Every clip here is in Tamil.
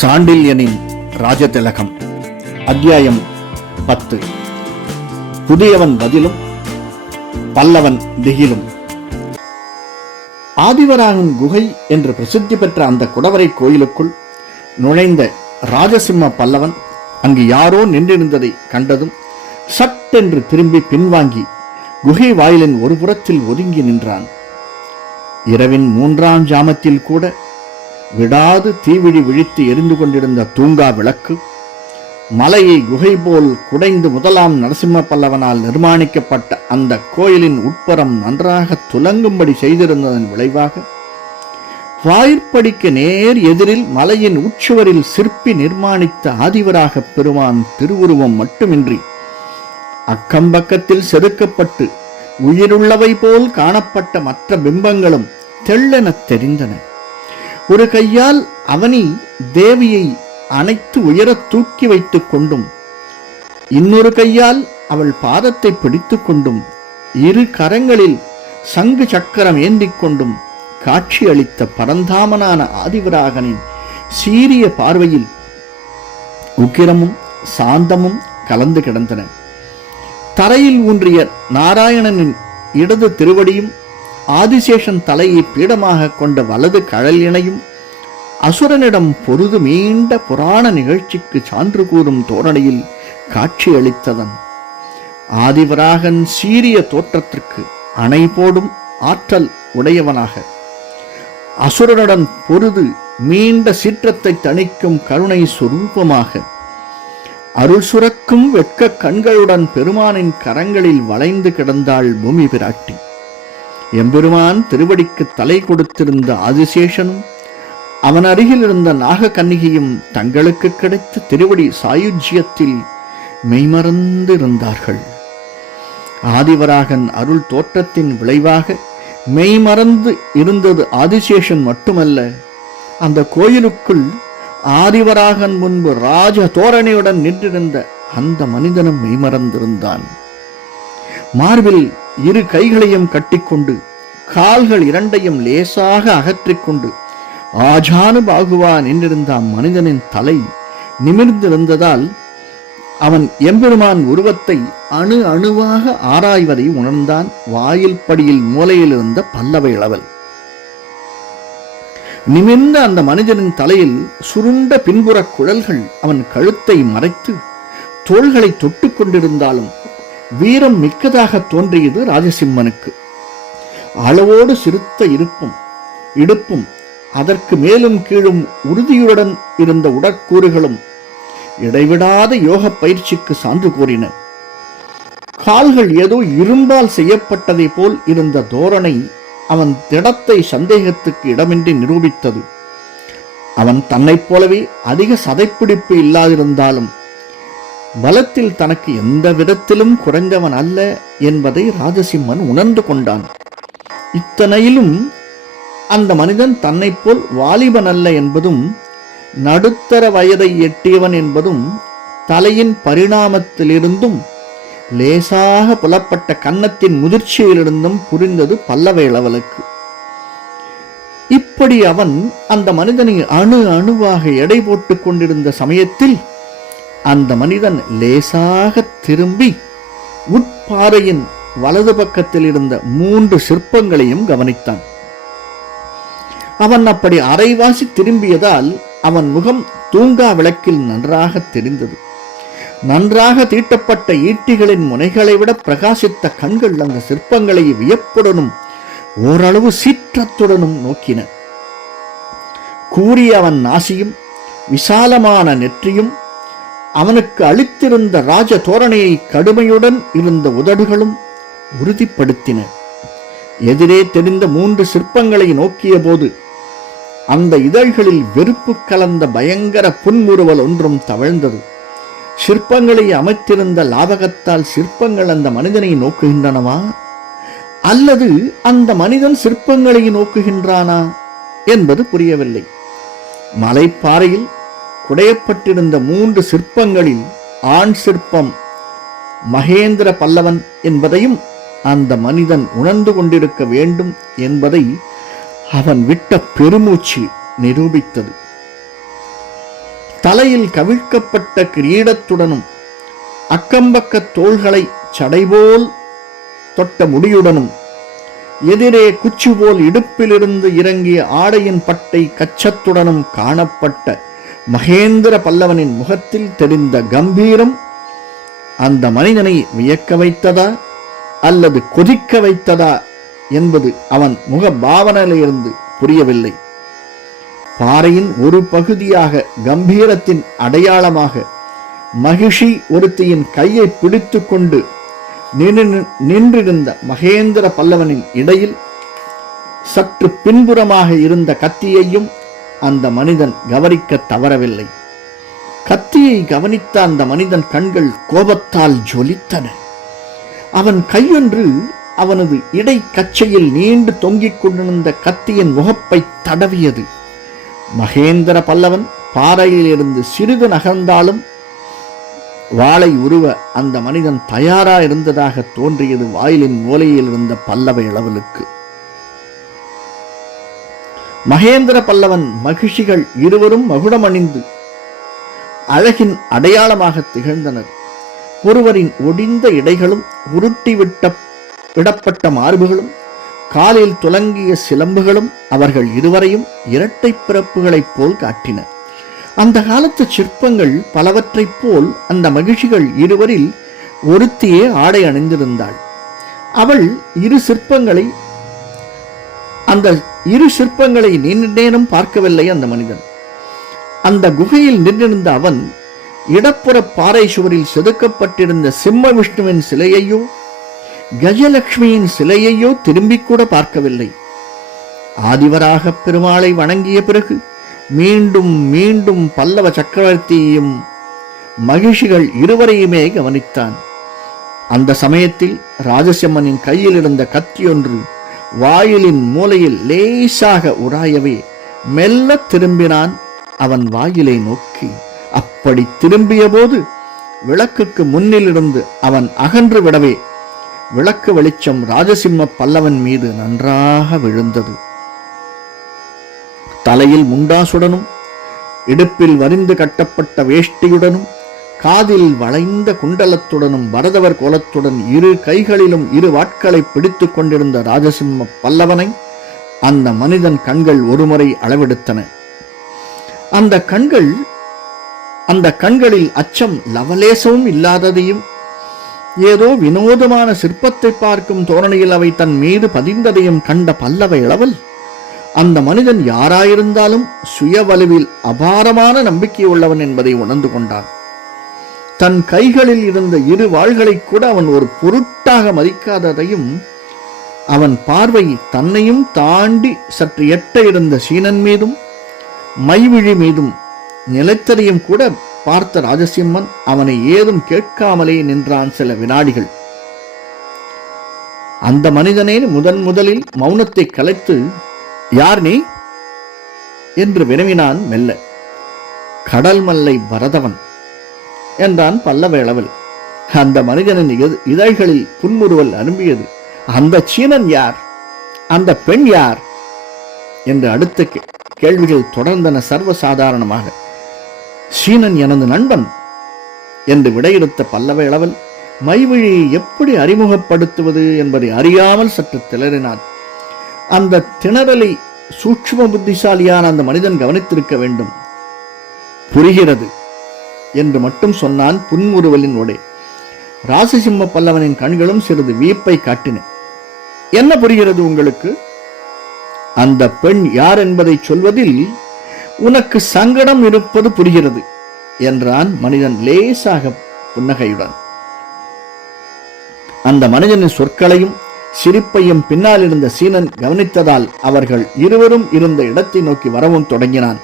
சாண்டில்யனின் ராஜதிலகம் அத்தியாயம் பத்து. புதியவன் பதிலும் பல்லவன் திகிலும். ஆதிவராகன் குகை என்று பிரசித்தி பெற்ற அந்த குடவரை கோயிலுக்குள் நுழைந்த ராஜசிம்ம பல்லவன் அங்கு யாரோ நின்றிருந்ததை கண்டதும் சட்டென்று திரும்பி பின்வாங்கி குகை வாயிலின் ஒரு புறத்தில் ஒதுங்கி நின்றான். இரவின் மூன்றாம் ஜாமத்தில் கூட விடாது தீவிழி விழித்து எரிந்து கொண்டிருந்த தூங்கா விளக்கு மலையை குகை போல் குடைந்து முதலாம் நரசிம்ம பல்லவனால் நிர்மாணிக்கப்பட்ட அந்த கோயிலின் உட்புறம் நன்றாக துலங்கும்படி செய்திருந்ததன் விளைவாக வாயிற்படிக்கு நேர் எதிரில் மலையின் உச்சுவரில் சிற்பி நிர்மாணித்த ஆதிவராக பெருமான் திருவுருவம் மட்டுமின்றி அக்கம்பக்கத்தில் செதுக்கப்பட்டு உயிருள்ளவை போல் காணப்பட்ட மற்ற பிம்பங்களும் தெள்ளெனத் தெரிந்தன. ஒரு கையால் அவனி தேவியை அணைத்து உயரத் தூக்கி வைத்துக் கொண்டும் இன்னொரு கையால் அவள் பாதத்தை பிடித்துக் கொண்டும் இரு கரங்களில் சங்கு சக்கரம் ஏந்திக் கொண்டும் காட்சியளித்த பரந்தாமனான ஆதிவராகனின் சீரிய பார்வையில் உக்கிரமும் சாந்தமும் கலந்து கிடந்தன. தரையில் ஊன்றிய நாராயணனின் இடது திருவடியும் ஆதிசேஷன் தலையை பீடமாக கொண்ட வலது கழலினையும் அசுரனிடம் பொருது மீண்ட புராண நிகழ்ச்சிக்கு சான்று கூறும் தோரணையில் காட்சியளித்ததன் ஆதிவராகன் சீரிய தோற்றத்திற்கு அணை போடும் ஆற்றல் உடையவனாக. அசுரனுடன் பொருது மீண்ட சீற்றத்தை தணிக்கும் கருணை சுரூபமாக. அருள் சுரக்கும் வெட்க கண்களுடன் பெருமானின் கரங்களில் வளைந்து கிடந்தாள் பூமி பிராட்டி. எம்பெருமான் திருவடிக்கு தலை கொடுத்திருந்த ஆதிசேஷனும் அவன் அருகில் இருந்த நாகக்கன்னிகையும் தங்களுக்கு கிடைத்த திருவடி சாயுஜ்யத்தில் மெய்மறந்து இருந்தார்கள் ஆதிவராகன் அருள் தோற்றத்தின் விளைவாக மெய்மறந்து இருந்தது ஆதிசேஷன் மட்டுமல்ல அந்த கோயிலுக்குள் ஆதிவராகன் முன்பு ராஜ தோரணையுடன் நின்றிருந்த அந்த மனிதனும் மெய்மறந்திருந்தான். மார்பில் இரு கைகளையும் கட்டிக்கொண்டு கால்கள் இரண்டையும் லேசாக அகற்றிக்கொண்டு ஆஜானு பாகுவா நின்றிருந்த அம்மனிதனின் தலை நிமிர்ந்திருந்ததால் அவன் எம்பெருமான் உருவத்தை அணு அணுவாக ஆராய்வதை உணர்ந்தான் வாயில் படியில் மூலையில் இருந்த பல்லவ இளவல். நிமிர்ந்த அந்த மனிதனின் தலையில் சுருண்ட பின்புற குழல்கள் அவன் கழுத்தை மறைத்து தோள்களை தொட்டு கொண்டிருந்தாலும் வீரம் மிக்கதாக தோன்றியது ராஜசிம்மனுக்கு. அளவோடு சிறுத்த இருப்பும் இடுப்பும் அதற்கு மேலும் கீழும் உறுதியுடன் இருந்த உடற்கூறுகளும் இடைவிடாத யோக பயிற்சிக்கு சான்று கூறின. கால்கள் ஏதோ இரும்பால் செய்யப்பட்டதை போல் இருந்த தோரணை அவன் திடத்தை சந்தேகத்துக்கு இடமின்றி நிரூபித்தது. அவன் தன்னைப் போலவே அதிக சதைப்பிடிப்பு இல்லாதிருந்தாலும் பலத்தில் தனக்கு எந்த விதத்திலும் குறைந்தவன் அல்ல என்பதை ராஜசிம்மன் உணர்ந்து கொண்டான். இத்தனையிலும் அந்த மனிதன் தன்னை போல் வாலிபன் அல்ல என்பதும் நடுத்தர வயதை எட்டியவன் என்பதும் தலையின் பரிணாமத்திலிருந்தும் லேசாக புலப்பட்ட கன்னத்தின் முதிர்ச்சியிலிருந்தும் புரிந்தது பல்லவ இளவலுக்கு இப்படி அவன் அந்த மனிதனை அணு அணுவாக எடை போட்டுக் கொண்டிருந்த சமயத்தில் அந்த மனிதன் லேசாக திரும்பி உட்பாறையின் வலது பக்கத்தில் இருந்த மூன்று சிற்பங்களையும் கவனித்தான். அவன் அப்படி அரைவாசி திரும்பியதால் அவன் முகம் தூங்கா விளக்கில் நன்றாக தெரிந்தது. நன்றாக தீட்டப்பட்ட ஈட்டிகளின் முனைகளை விட பிரகாசித்த கண்கள் அந்த சிற்பங்களை வியப்புடனும் ஓரளவு சீற்றத்துடனும் நோக்கின. கூறிய அவன் நாசியும் விசாலமான நெற்றியும் அவனுக்கு அளித்திருந்த ராஜ தோரணையை கடுமையுடன் இருந்த உதடுகளும் உறுதிப்படுத்தின. எதிரே தெரிந்த மூன்று சிற்பங்களை நோக்கிய போது அந்த இதழ்களில் வெறுப்பு கலந்த பயங்கர புன்முறுவல் ஒன்றும் தவழ்ந்தது. சிற்பங்களை அமைத்திருந்த லாபகத்தால் சிற்பங்கள் அந்த மனிதனை நோக்குகின்றனவா? அல்லது அந்த மனிதன் சிற்பங்களை நோக்குகின்றானா என்பது புரியவில்லை. மலைப்பாறையில் குடையப்பட்டிருந்த மூன்று சிற்பங்களில் ஆண் சிற்பம் மகேந்திர பல்லவன் என்பதையும் அந்த மனிதன் உணர்ந்து கொண்டிருக்க வேண்டும் என்பதை அவன் விட்ட பெருமூச்சு நிரூபித்தது. தலையில் கவிழ்க்கப்பட்ட கிரீடத்துடனும் அக்கம்பக்க தோள்களை சடைபோல் தொட்ட முடியுடனும் எதிரே குச்சி போல் இடுப்பிலிருந்து இறங்கிய ஆடையின் பட்டை கச்சத்துடனும் காணப்பட்ட மகேந்திர பல்லவனின் முகத்தில் தெரிந்த கம்பீரம் அந்த மனிதனை வியக்க வைத்ததா அல்லது கொதிக்க வைத்ததா என்பது அவன் முக பாவனையிலிருந்து புரியவில்லை. பாறையின் ஒரு பகுதியாக கம்பீரத்தின் அடையாளமாக மகிஷி ஒருத்தியின் கையை பிடித்து கொண்டு நின்றிருந்த மகேந்திர பல்லவனின் இடையில் சற்று பின்புறமாக இருந்த கத்தியையும் அந்த மனிதன் கவனிக்க தவறவில்லை. கத்தியை கவனித்த அந்த மனிதன் கண்கள் கோபத்தால் ஜொலித்தன. அவன் கையொன்று அவனது இடை கச்சையில் நீண்டு தொங்கிக் கொண்டிருந்த கத்தியின் முகப்பை தடவியது. மகேந்திர பல்லவன் பாறையிலிருந்து சிறிது நகர்ந்தாலும் வாளை உருவ அந்த மனிதன் தயாரா இருந்ததாக தோன்றியது வாயிலின் மூலையில் இருந்த பல்லவ இளவலுக்கு. மகேந்திர பல்லவன் மகிழ்ச்சிகள் இருவரும் மகுடம் அணிந்து அழகின் அடையாளமாக திகழ்ந்தனர். ஒருவரின் ஒடிந்த இடைகளும் உருட்டிவிட்ட விடப்பட்ட மார்புகளும் காலில் துலங்கிய சிலம்புகளும் அவர்கள் இருவரையும் இரட்டை பிறப்புகளைப் போல் காட்டின. அந்த காலத்து சிற்பங்கள் பலவற்றைப் போல் அந்த மகிழ்ச்சிகள் இருவரில் ஒருத்தியே ஆடை அணிந்திருந்தாள். அவள் இரு சிற்பங்களை அந்த இரு சிற்பங்களை நீண்டேனும் பார்க்கவில்லை அந்த மனிதன். அந்த குகையில் நின்றிருந்த அவன் இடப்புற பாறை சுவரில் செதுக்கப்பட்டிருந்த சிம்ம விஷ்ணுவின் சிலையையோ கஜலட்சுமியின் சிலையையோ திரும்பி கூட பார்க்கவில்லை. ஆதிவராக பெருமாளை வணங்கிய பிறகு மீண்டும் மீண்டும் பல்லவ சக்கரவர்த்தியையும் மகிழ்ச்சிகள் இருவரையுமே கவனித்தான். அந்த சமயத்தில் ராஜசிம்மனின் கையில் இருந்த கத்தியொன்று வாயிலின் மூலையில் லேசாக உராயவே மெல்ல திரும்பினான் அவன் வாயிலை நோக்கி. அப்படி திரும்பிய போது விளக்குக்கு முன்னிலிருந்து அவன் அகன்று விடவே விளக்கு வெளிச்சம் ராஜசிம்ம பல்லவன் மீது நன்றாக விழுந்தது. தலையில் முண்டாசுடனும் இடுப்பில் வரிந்து கட்டப்பட்ட வேஷ்டியுடனும் காதில் வளைந்த குண்டலத்துடனும் பரதவர் கோலத்துடன் இரு கைகளிலும் இரு வாட்களை பிடித்துக் கொண்டிருந்த ராஜசிம்ம பல்லவனை அந்த மனிதன் கண்கள் ஒருமுறை அளவெடுத்தன. அந்த கண்கள் அந்த கண்களில் அச்சம் லவலேசமும் இல்லாததையும் ஏதோ வினோதமான சிற்பத்தை பார்க்கும் தோரணையில் அவை தன் மீது பதிந்ததையும் கண்ட பல்லவ இளவல் அந்த மனிதன் யாராயிருந்தாலும் சுய வலுவில் அபாரமான நம்பிக்கை உள்ளவன் என்பதை உணர்ந்து கொண்டான். தன் கைகளில் இருந்த இரு வாள்களை கூட அவன் ஒரு பொருட்டாக மதிக்காததையும் அவன் பார்வை தன்னையும் தாண்டி சற்று எட்ட இருந்த சீனன் மீதும் மைவிழி மீதும் நிலைத்ததையும் கூட பார்த்த ராஜசிம்மன் அவனை ஏதும் கேட்காமலே நின்றான் சில வினாடிகள். அந்த மனிதனே முதன் முதலில் மௌனத்தை கலைத்து யார் நீ? என்று வினவினான் மெல்ல. கடல் மல்லை பரதவன். என்றான் பல்லவேளவல் அந்த மனிதனின் இது இதழ்களில் புன்முறுவல் அனுப்பியது அந்த சீனன் யார்? அந்த பெண் யார்? என்று அடுத்த கே- கேள்விகள் தொடர்ந்தன சர்வசாதாரணமாக. சீனன் எனது நண்பன் என்று விடையெடுத்த பல்லவ இளவல் மைவிழியை எப்படி அறிமுகப்படுத்துவது என்பதை அறியாமல் சற்று திளறினார் அந்த திணறலை சூட்சும புத்திசாலியான அந்த மனிதன் கவனித்திருக்க வேண்டும். புரிகிறது. என்று மட்டும் சொன்னான் புன்முறுவலின் உடை. ராசசிம்ம பல்லவனின் கண்களும் சிறிது வியப்பை காட்டின. என்ன புரிகிறது உங்களுக்கு? அந்த பெண் யார் என்பதை சொல்வதில் உனக்கு சங்கடம் இருப்பது புரிகிறது என்றான் மனிதன் லேசாக புன்னகையுடன். அந்த மனிதனின் சொற்களையும் சிரிப்பையும் பின்னால் இருந்த சீனன் கவனித்ததால் அவர்கள் இருவரும் இருந்த இடத்தை நோக்கி வரவும் தொடங்கினான்.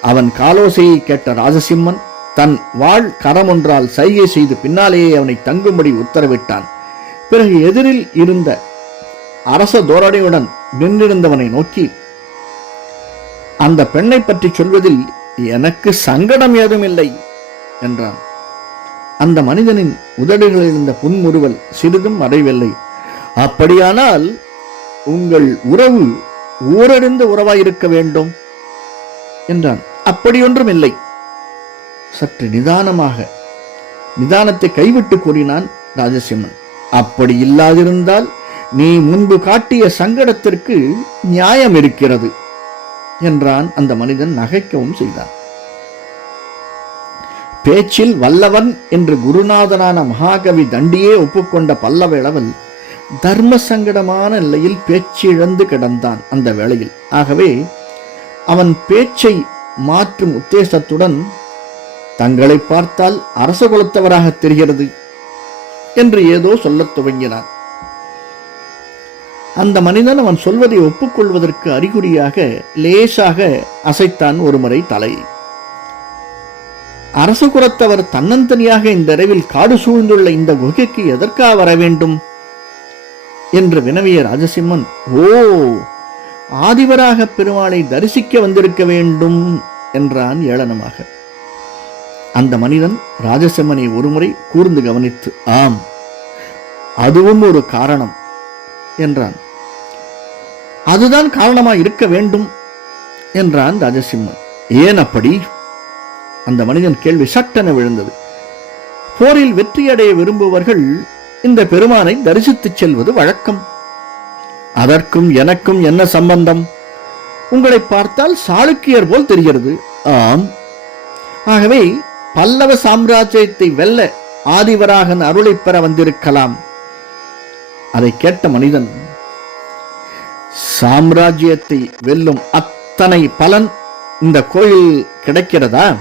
அவன் காலோசையை கேட்ட ராஜசிம்மன் தன் வாழ் கரம் ஒன்றால் சைகை செய்து பின்னாலேயே அவனை தங்கும்படி உத்தரவிட்டான். பிறகு எதிரில் இருந்த அரச தோரணையுடன் நின்றிருந்தவனை நோக்கி அந்த பெண்ணை பற்றி சொல்வதில் எனக்கு சங்கடம் ஏதும் இல்லை என்றான். அந்த மனிதனின் உதடுகளில் இருந்த புன்முறுவல் சிறிதும் மறைவில்லை. அப்படியானால் உங்கள் உறவு ஊரறிந்த உறவாயிருக்க வேண்டும் என்றான். அப்படியொன்றும் இல்லை சற்று நிதானமாக நிதானத்தை கைவிட்டு கூறினான் ராஜசிம்மன். அப்படி இல்லாதிருந்தால் நீ முன்பு காட்டிய சங்கடத்திற்கு நியாயம் இருக்கிறது என்றான் அந்த மனிதன் நகைக்கவும் செய்தான். பேச்சில் வல்லவன் என்று குருநாதனான மகாகவி தண்டியே ஒப்புக்கொண்ட பல்லவேளவன் தர்ம சங்கடமான நிலையில் பேச்சிழந்து கிடந்தான் அந்த வேளையில். ஆகவே அவன் பேச்சை மாற்றும் உத்தேசத்துடன் தங்களை பார்த்தால் அரச குலத்தவராக தெரிகிறது என்று ஏதோ சொல்லத் துவங்கினான் அந்த மனிதன் அவன் சொல்வதை ஒப்புக்கொள்வதற்கு அறிகுறியாக லேசாக அசைத்தான் ஒருமுறை தலை. அரச குலத்தவர் தன்னந்தனியாக இந்த இரவில் காடு சூழ்ந்துள்ள இந்த குகைக்கு எதற்காக வர வேண்டும்? என்று வினவிய ராஜசிம்மன் ஓ ஆதிவராக பெருமாளை தரிசிக்க வந்திருக்க வேண்டும் என்றான் ஏளனமாக. அந்த மனிதன் ராஜசிம்மனை ஒருமுறை கூர்ந்து கவனித்து ஆம் அதுவும் ஒரு காரணம் என்றான். அதுதான் காரணமா இருக்க வேண்டும் என்றான் ராஜசிம்மன். ஏன் அப்படி? அந்த மனிதன் கேள்வி சட்டென விழுந்தது. போரில் வெற்றியடைய விரும்புவர்கள் இந்த பெருமானை தரிசித்துச் செல்வது வழக்கம். அதற்கும் எனக்கும் என்ன சம்பந்தம்? உங்களை பார்த்தால் சாளுக்கியர் போல் தெரிகிறது. ஆம். ஆகவே பல்லவ சாம்ராஜ்யத்தை வெல்ல ஆதிவராகன் அருளை பெற வந்திருக்கலாம். அதை கேட்ட மனிதன் சாம்ராஜ்யத்தை வெல்லும் அத்தனை பலன் இந்த கோயில் கிடைக்கிறதா?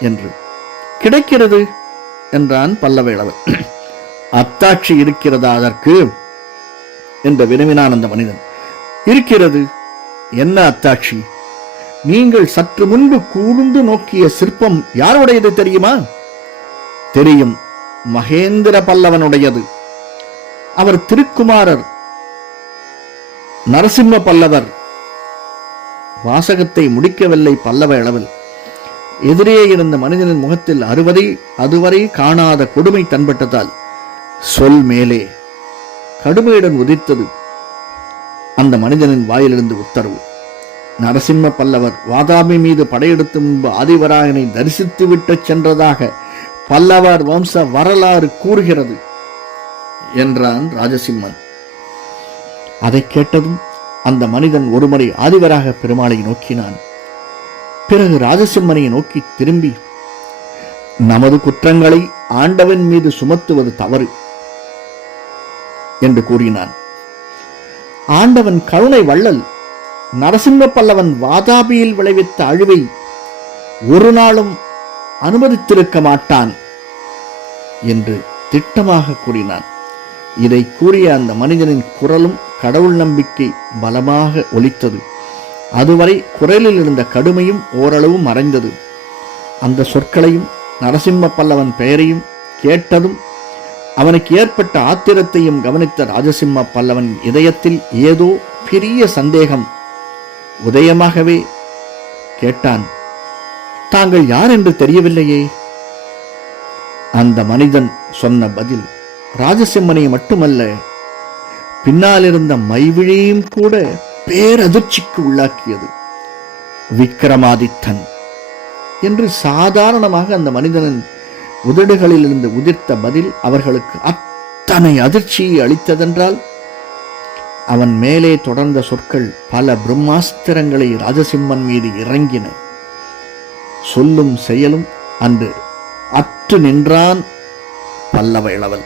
என்று. கிடைக்கிறது என்றான் பல்லவேளவன் அத்தாட்சி இருக்கிறதா அதற்கு? என்று வினவினான் அந்த மனிதன். இருக்கிறது. என்ன அத்தாட்சி? நீங்கள் சற்று முன்பு கூர்ந்து நோக்கிய சிற்பம் யாருடையது தெரியுமா? தெரியும் மகேந்திர பல்லவனுடையது. அவர் திருக்குமாரர் நரசிம்ம பல்லவர். வாசகத்தை முடிக்கவில்லை பல்லவ அளவில் எதிரே இருந்த மனிதனின் முகத்தில் அறுவதை அதுவரை காணாத கொடுமை தன்பட்டதால் சொல் மேலே கடுமையுடன் உதித்தது. அந்த மனிதனின் வாயிலிருந்து உத்தரவு. நரசிம்ம பல்லவர் வாதாபி மீது படையெடுத்து முன்பு ஆதிவராயனை தரிசித்து விட்டு சென்றதாக பல்லவர் வம்ச வரலாறு கூறுகிறது என்றான் ராஜசிம்மன். அதை கேட்டதும் அந்த மனிதன் ஒருமுறை ஆதிவராக பெருமாளை நோக்கினான். பிறகு ராஜசிம்மனை நோக்கி திரும்பி நமது குற்றங்களை ஆண்டவன் மீது சுமத்துவது தவறு என்று கூறினான். ஆண்டவன் கருணை வள்ளல் நரசிம்ம பல்லவன் வாதாபியில் விளைவித்த அழிவை ஒரு நாளும் அனுமதித்திருக்க மாட்டான் என்று திட்டமாக கூறினான். இதை கூறிய அந்த மனிதனின் குரலும் கடவுள் நம்பிக்கை பலமாக ஒலித்தது. அதுவரை குரலில் இருந்த கடுமையும் ஓரளவு மறைந்தது. அந்த சொற்களையும் நரசிம்ம பல்லவன் பெயரையும் கேட்டதும் அவனுக்கு ஏற்பட்ட ஆத்திரத்தையும் கவனித்த ராஜசிம்ம பல்லவன் இதயத்தில் ஏதோ பெரிய சந்தேகம் உதயமாகவே கேட்டான் தாங்கள் யார் என்று தெரியவில்லையே? அந்த மனிதன் சொன்ன பதில் ராஜசிம்மனை மட்டுமல்ல பின்னால் இருந்த மைவிழியையும் கூட பேரதிர்ச்சிக்கு உள்ளாக்கியது. விக்ரமாதித்தன் என்று சாதாரணமாக அந்த மனிதனின் உதடுகளில் இருந்து உதிர்த்த பதில் அவர்களுக்கு அத்தனை அதிர்ச்சியை அளித்ததென்றால் அவன் மேலே தொடர்ந்த சொற்கள் பல பிரம்மாஸ்திரங்களை ராஜசிம்மன் மீது இறங்கின. சொல்லும் செயலும் அன்று அற்று நின்றான் பல்லவ இளவல்.